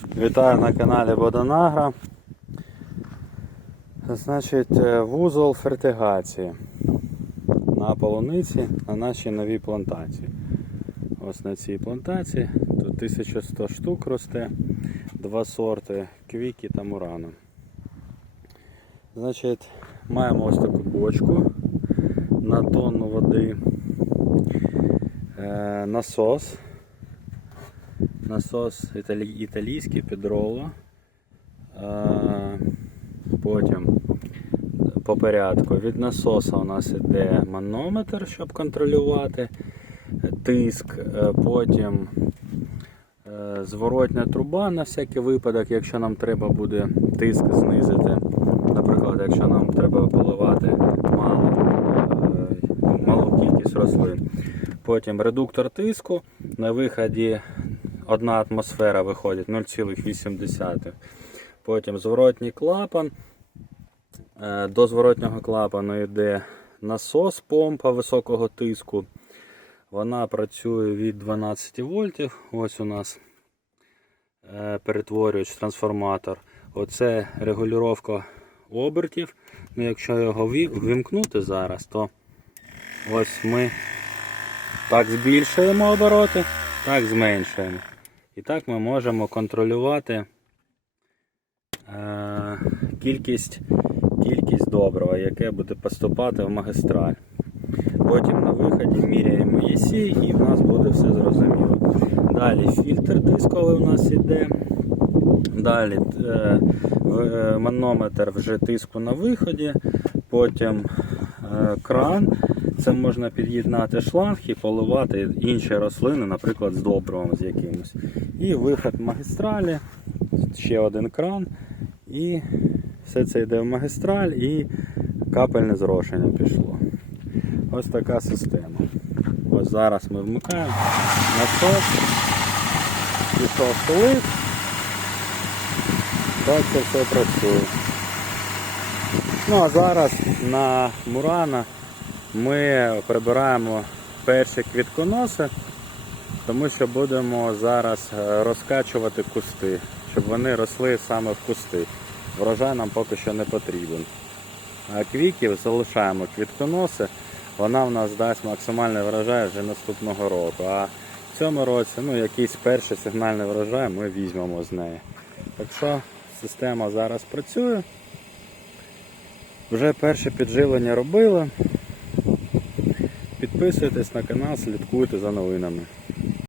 Вітаю на каналі Бодонагра. Значить, е, вузол фертигації на полуниці на нашій новій плантації. Ось на цій плантації тут 1100 штук росте, два сорти квіки та мурана. Значить, маємо ось таку бочку на тонну води, е, насос. Насос італі... італійський підроло. Потім по порядку від насоса у нас іде манометр, щоб контролювати тиск. Е, Потім е, зворотня труба на всякий випадок, якщо нам треба буде тиск знизити. Наприклад, якщо нам треба поливати мало, е, малу кількість рослин. Потім редуктор тиску. На виході одна атмосфера виходить 0,8. Потім зворотній клапан. Е, До зворотнього клапану йде насос, помпа високого тиску. Вона працює від 12 вольтів. Ось у нас е, перетворювач, трансформатор. Оце регулювання обертів. Ну, якщо його вимкнути зараз, то ось ми так збільшуємо обороти, так зменшуємо. І так ми можемо контролювати е, кількість, кількість добрива, яке буде поступати в магістраль. Потім на виході міряємо EC і в нас буде все зрозуміло. Далі фільтр дисковий у нас іде. Далі е, е, манометр вже тиску на виході, потім кран. Це можна під'єднати шланг і поливати інші рослини, наприклад, з добривом з якимось. І виход магістралі, ще один кран. І все це йде в магістраль і капельне зрошення пішло. Ось така система. Ось зараз ми вмикаємо насос, пішов вплив. Так це все працює. Ну а зараз на Мурана ми прибираємо перші квітконоси, тому що будемо зараз е, розкачувати кусти, щоб вони росли саме в кусти. Врожай нам поки що не потрібен. А квіків залишаємо квітконоси, вона в нас дасть максимальний врожай вже наступного року. А в цьому році ну, якийсь перший сигнальний врожай ми візьмемо з неї. Так що система зараз працює. Вже перше підживлення робили. Підписуйтесь на канал, слідкуйте за новинами.